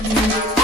I love you.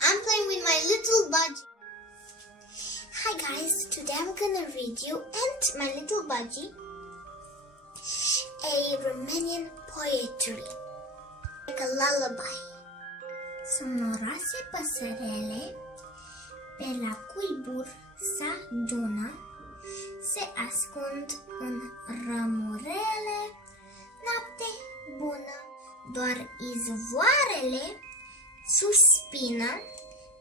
I'm playing with my little budgie. Hi guys, today I'm gonna read you and my little budgie a Romanian poetry, like a lullaby. Somnoroase pasarele, pe la cuibur s-adună, se ascund în rămurele, noapte bună, doar izvoarele suspină,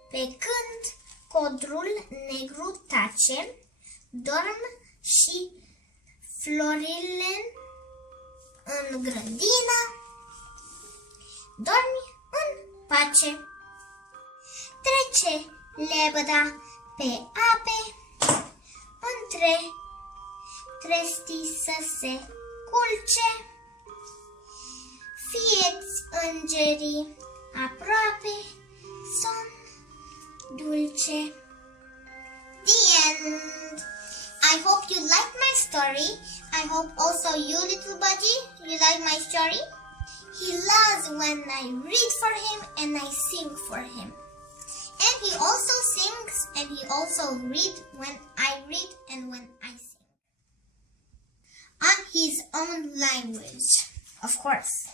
pe când codrul negru tace, dorm și florile în grădină, dormi în pace. Trece lebăda pe ape, între trestii să se culce, fie-ți îngerii aproape, somn dulce. The end. I hope you like my story. I hope also you, little budgie, you like my story. He loves when I read for him and I sing for him. And he also sings and he also reads when I read and when I sing. On his own language, of course.